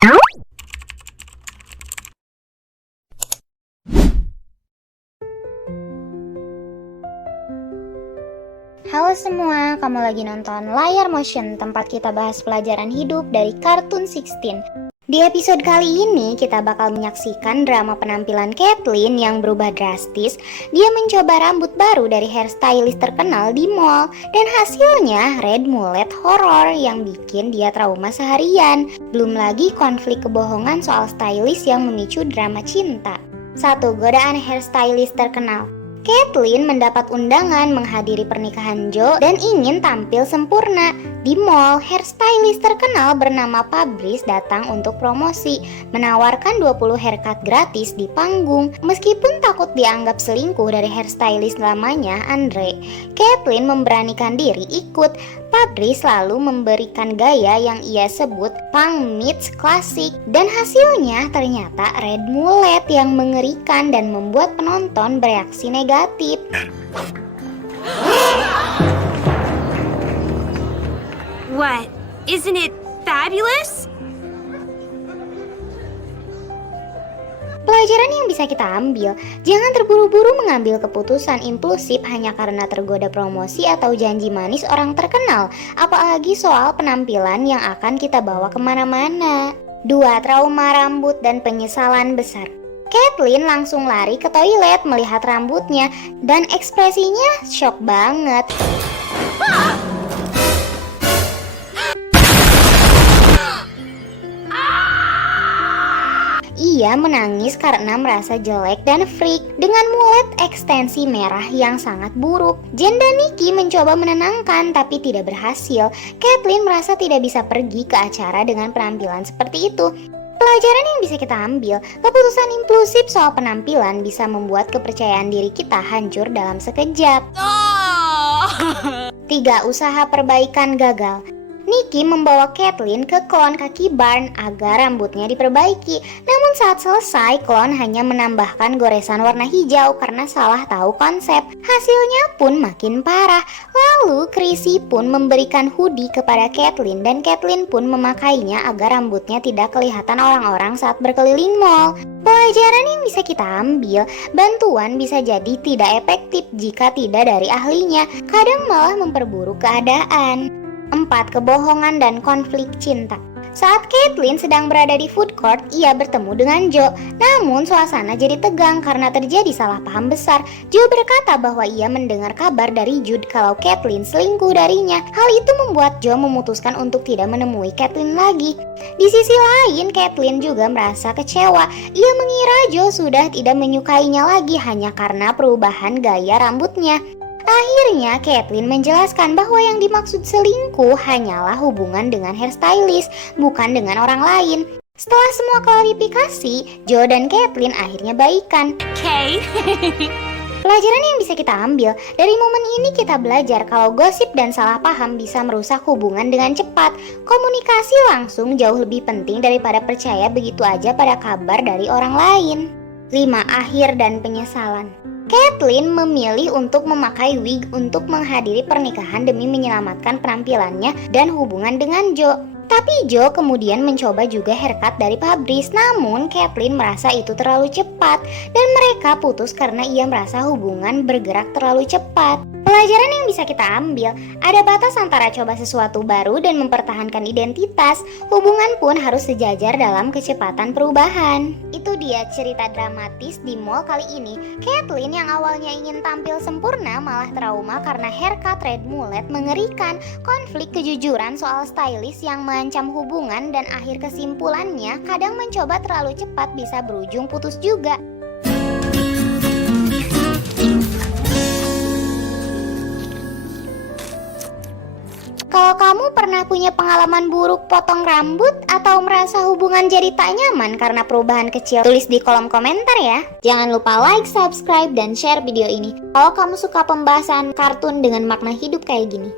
Halo semua, kamu lagi nonton Layar Motion, tempat kita bahas pelajaran hidup dari Kartun 16. Di episode kali ini kita bakal menyaksikan drama penampilan Kathleen yang berubah drastis. Dia mencoba rambut baru dari hairstylist terkenal di mall, dan hasilnya red mullet horror yang bikin dia trauma seharian. Belum lagi konflik kebohongan soal stylist yang memicu drama cinta. 1. Godaan hairstylist terkenal. Kathleen mendapat undangan menghadiri pernikahan Joe dan ingin tampil sempurna. Di mall, hairstylist terkenal bernama Fabrice datang untuk promosi, menawarkan 20 haircut gratis di panggung. Meskipun takut dianggap selingkuh dari hairstylist lamanya, Andre, Kathleen memberanikan diri ikut. Fabrice lalu memberikan gaya yang ia sebut punk meets klasik, dan hasilnya ternyata red mullet yang mengerikan dan membuat penonton bereaksi negatif. What? Isn't it fabulous? Pelajaran yang bisa kita ambil, jangan terburu-buru mengambil keputusan impulsif hanya karena tergoda promosi atau janji manis orang terkenal, apalagi soal penampilan yang akan kita bawa kemana-mana. 2. Trauma rambut dan penyesalan besar. Kathleen langsung lari ke toilet melihat rambutnya, dan ekspresinya shock banget. Ia menangis karena merasa jelek dan freak dengan mullet ekstensi merah yang sangat buruk. Jen dan Nikki mencoba menenangkan tapi tidak berhasil. Kathleen merasa tidak bisa pergi ke acara dengan penampilan seperti itu. Pelajaran yang bisa kita ambil, keputusan impulsif soal penampilan bisa membuat kepercayaan diri kita hancur dalam sekejap. 3. Usaha perbaikan gagal. Nikki membawa Kathleen ke klon kaki Barn agar rambutnya diperbaiki. Namun saat selesai, klon hanya menambahkan goresan warna hijau karena salah tahu konsep. Hasilnya pun makin parah. Lalu Chrissy pun memberikan hoodie kepada Kathleen, dan Kathleen pun memakainya agar rambutnya tidak kelihatan orang-orang saat berkeliling mall. Pelajaran yang bisa kita ambil, bantuan bisa jadi tidak efektif jika tidak dari ahlinya, kadang malah memperburuk keadaan. 4. Kebohongan dan konflik cinta. Saat Kathleen sedang berada di food court, ia bertemu dengan Joe. Namun suasana jadi tegang karena terjadi salah paham besar. Joe berkata bahwa ia mendengar kabar dari Jude kalau Kathleen selingkuh darinya. Hal itu membuat Joe memutuskan untuk tidak menemui Kathleen lagi. Di sisi lain, Kathleen juga merasa kecewa. Ia mengira Joe sudah tidak menyukainya lagi hanya karena perubahan gaya rambutnya. Akhirnya Kathleen menjelaskan bahwa yang dimaksud selingkuh hanyalah hubungan dengan hairstylist, bukan dengan orang lain. Setelah semua klarifikasi, Joe dan Kathleen akhirnya baikan. Okay. Pelajaran yang bisa kita ambil, dari momen ini kita belajar kalau gosip dan salah paham bisa merusak hubungan dengan cepat. Komunikasi langsung jauh lebih penting daripada percaya begitu aja pada kabar dari orang lain. 5. Akhir dan penyesalan. Kathleen memilih untuk memakai wig untuk menghadiri pernikahan demi menyelamatkan penampilannya dan hubungan dengan Joe. Tapi Joe kemudian mencoba juga haircut dari Fabrice, namun Kathleen merasa itu terlalu cepat dan mereka putus karena ia merasa hubungan bergerak terlalu cepat. Pelajaran yang bisa kita ambil, ada batas antara coba sesuatu baru dan mempertahankan identitas. Hubungan pun harus sejajar dalam kecepatan perubahan. Itu dia cerita dramatis di mall kali ini. Kathleen yang awalnya ingin tampil sempurna malah trauma karena haircut red mullet mengerikan. Konflik kejujuran soal stylist yang mengancam hubungan, dan akhir kesimpulannya kadang mencoba terlalu cepat bisa berujung putus juga. Kalau kamu pernah punya pengalaman buruk potong rambut atau merasa hubungan jadi tak nyaman karena perubahan kecil, tulis di kolom komentar ya. Jangan lupa like, subscribe, dan share video ini kalau kamu suka pembahasan kartun dengan makna hidup kayak gini.